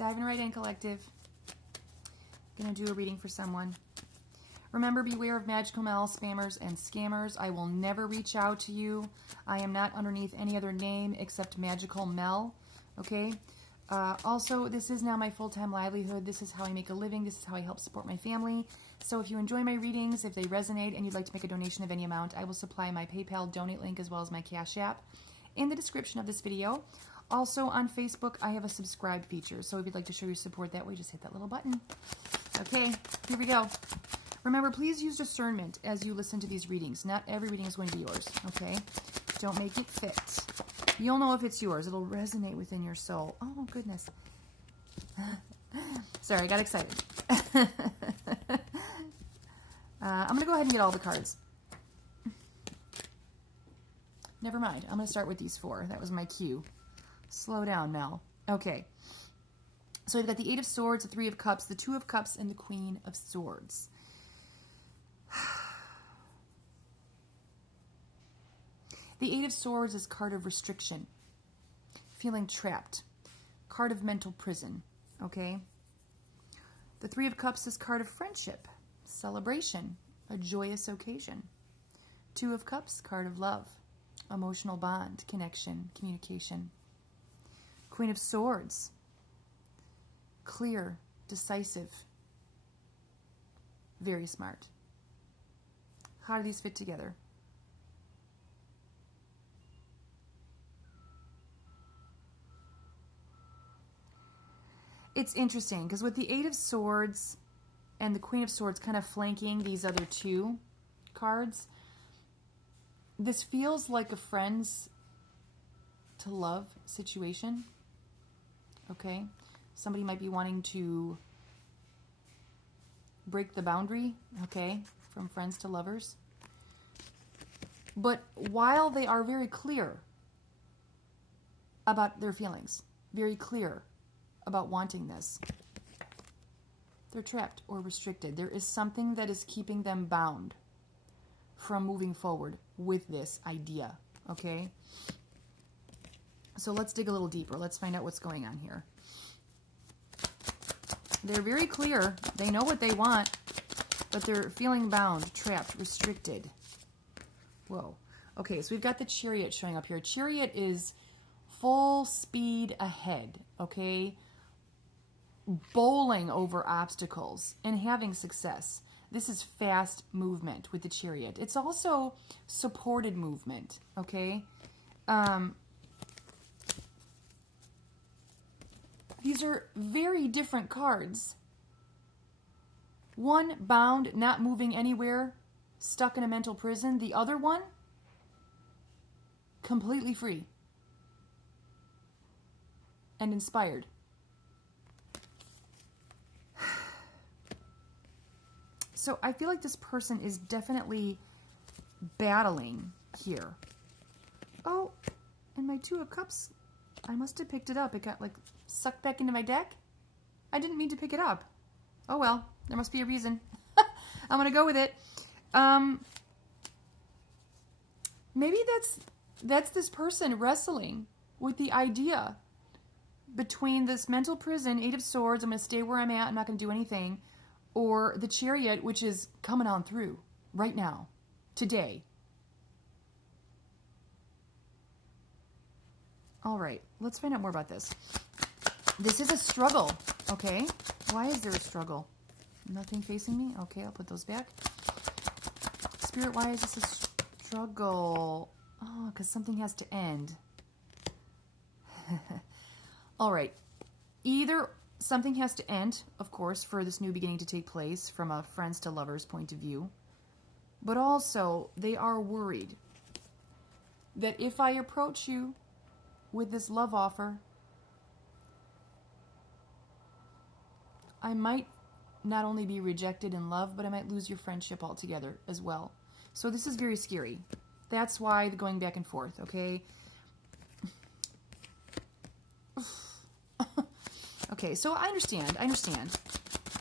Diving right in, collective. Gonna do a reading for someone. Remember, beware of magical Mel, spammers, and scammers. I will never reach out to you. I am not underneath any other name except Magical Mel, okay? Also, this is now my full-time livelihood. This is how I make a living. This is how I help support my family. So if you enjoy my readings, if they resonate, and you'd like to make a donation of any amount, I will supply my PayPal donate link as well as my Cash App in the description of this video. Also, on Facebook, I have a subscribe feature. So if you'd like to show your support that way, just hit that little button. Okay, here we go. Remember, please use discernment as you listen to these readings. Not every reading is going to be yours, okay? Don't make it fit. You'll know if it's yours. It'll resonate within your soul. Oh, goodness. Sorry, I got excited. I'm going to go ahead and get all the cards. Never mind. I'm going to start with these 4. That was my cue. Slow down, Mel. Okay. So we've got the 8 of Swords, the 3 of Cups, the 2 of Cups, and the Queen of Swords. The 8 of Swords is card of restriction, feeling trapped, card of mental prison, okay? The 3 of Cups is card of friendship, celebration, a joyous occasion. 2 of Cups, card of love, emotional bond, connection, communication. Queen of Swords, clear, decisive, very smart. How do these fit together? It's interesting because with the 8 of Swords and the Queen of Swords kind of flanking these other 2 cards, this feels like a friends to love situation, okay? Somebody might be wanting to break the boundary, okay, from friends to lovers. But while they are very clear about their feelings, very clear about wanting this, they're trapped or restricted. There is something that is keeping them bound from moving forward with this idea, okay? So let's dig a little deeper. Let's find out what's going on here. They're very clear. They know what they want, but they're feeling bound, trapped, restricted. Whoa. Okay, so we've got the Chariot showing up here. Chariot is full speed ahead, okay? Bowling over obstacles and having success. This is fast movement with the Chariot. It's also supported movement, okay? These are very different cards. One, bound, not moving anywhere, stuck in a mental prison. The other one, completely free and inspired. So I feel like this person is definitely battling here. Oh, and my 2 of Cups, I must have picked it up. It got like sucked back into my deck. I didn't mean to pick it up. Oh well, there must be a reason. I'm gonna go with it. Maybe that's this person wrestling with the idea between this mental prison, 8 of Swords, I'm gonna stay where I'm at, I'm not gonna do anything, or the Chariot, which is coming on through right now, today. All right, let's find out more about this. This is a struggle, okay? Why is there a struggle? Nothing facing me? Okay, I'll put those back. Spirit, why is this a struggle? Oh, because something has to end. All right. Either something has to end, of course, for this new beginning to take place from a friends to lovers point of view. But also, they are worried that if I approach you with this love offer, I might not only be rejected in love, but I might lose your friendship altogether as well. So this is very scary. That's why the going back and forth, okay? Okay, so I understand.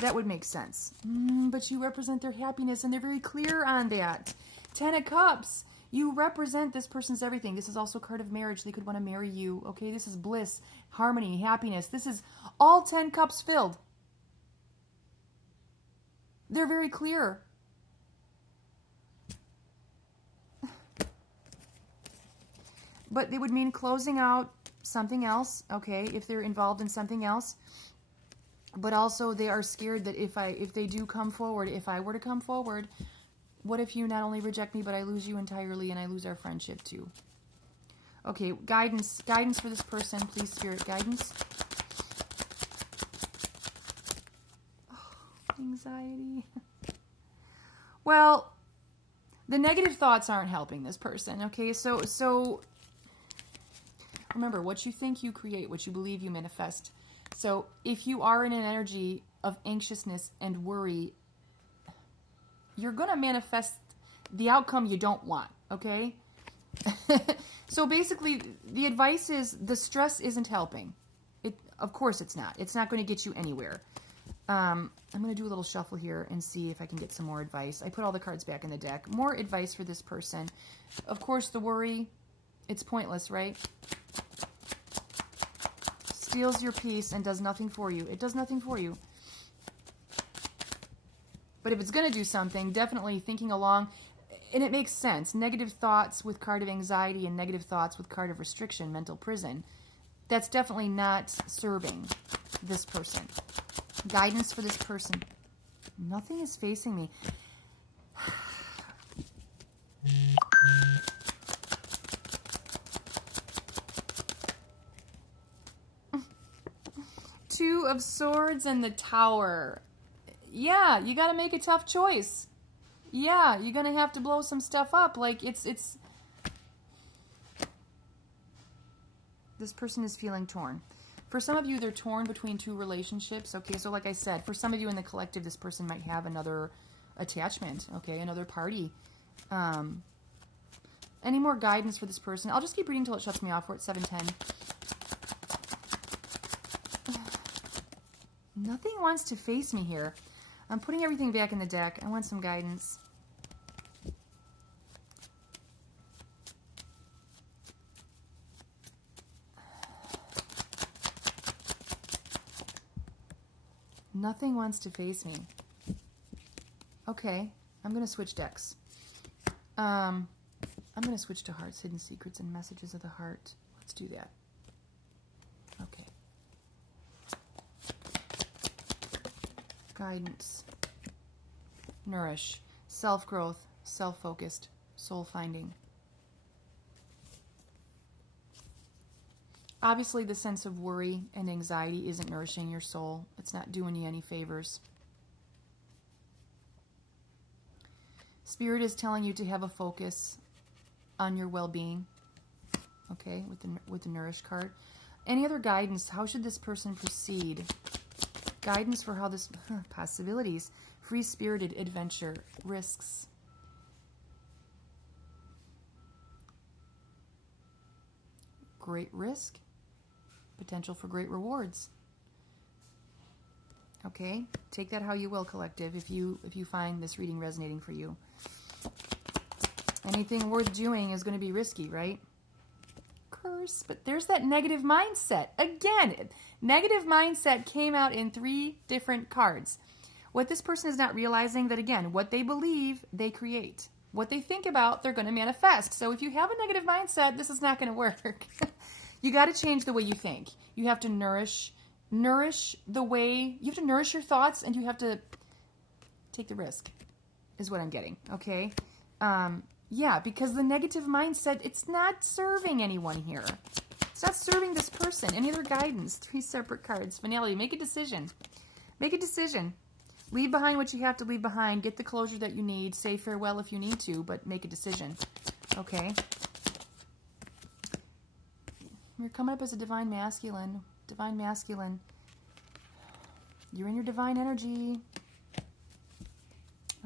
That would make sense. But you represent their happiness, and they're very clear on that. 10 of Cups. You represent this person's everything. This is also a card of marriage. They could want to marry you. Okay, this is bliss, harmony, happiness. This is all 10 cups filled. They're very clear. But they would mean closing out something else, okay, if they're involved in something else. But also they are scared that if they do come forward, if I were to come forward, what if you not only reject me, but I lose you entirely and I lose our friendship too? Okay, guidance for this person, please, Spirit, guidance. Oh, anxiety. Well, the negative thoughts aren't helping this person, okay? So remember, what you think, you create. What you believe, you manifest. So if you are in an energy of anxiousness and worry, you're going to manifest the outcome you don't want, okay? So basically, the advice is the stress isn't helping. Of course it's not. It's not going to get you anywhere. I'm going to do a little shuffle here and see if I can get some more advice. I put all the cards back in the deck. More advice for this person. Of course, the worry, it's pointless, right? Steals your peace and does nothing for you. It does nothing for you. But if it's going to do something, definitely thinking along, and it makes sense. Negative thoughts with card of anxiety and negative thoughts with card of restriction, mental prison. That's definitely not serving this person. Guidance for this person. Nothing is facing me. Two of Swords and the Tower. Yeah, you got to make a tough choice. Yeah, you're going to have to blow some stuff up. Like, it's... This person is feeling torn. For some of you, they're torn between two relationships. Okay, so like I said, for some of you in the collective, this person might have another attachment. Okay, another party. Any more guidance for this person? I'll just keep reading until it shuts me off. We're at 7:10. Nothing wants to face me here. I'm putting everything back in the deck. I want some guidance. Nothing wants to face me. Okay, I'm going to switch decks. I'm going to switch to Hearts, Hidden Secrets, and Messages of the Heart. Let's do that. Okay. Guidance. Nourish. Self-growth. Self-focused. Soul-finding. Obviously, the sense of worry and anxiety isn't nourishing your soul. It's not doing you any favors. Spirit is telling you to have a focus on your well-being. Okay, with the Nourish card. Any other guidance? How should this person proceed? Guidance for how this... possibilities. Free-spirited adventure. Risks. Great risk. Potential for great rewards. Okay, take that how you will, collective, if you find this reading resonating for you. Anything worth doing is going to be risky, right? Curse, but there's that negative mindset. Again, negative mindset came out in 3 different cards. What this person is not realizing that, again, what they believe, they create. What they think about, they're going to manifest. So if you have a negative mindset, this is not going to work. You got to change the way you think. You have to nourish the way, you have to nourish your thoughts, and you have to take the risk, is what I'm getting, okay? Yeah, because the negative mindset, it's not serving anyone here. It's not serving this person. Any other guidance? 3 separate cards. Finality, make a decision. Make a decision. Leave behind what you have to leave behind. Get the closure that you need. Say farewell if you need to, but make a decision, okay? You're coming up as a divine masculine. Divine masculine. You're in your divine energy.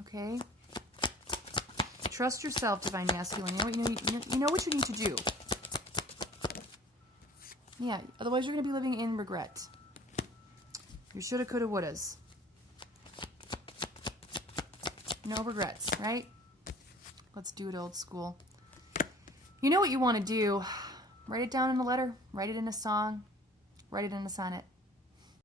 Okay? Trust yourself, divine masculine. You know what you need to do. Yeah, otherwise you're going to be living in regret. You shoulda, coulda, wouldas. No regrets, right? Let's do it old school. You know what you want to do. Write it down in a letter. Write it in a song. Write it in a sonnet.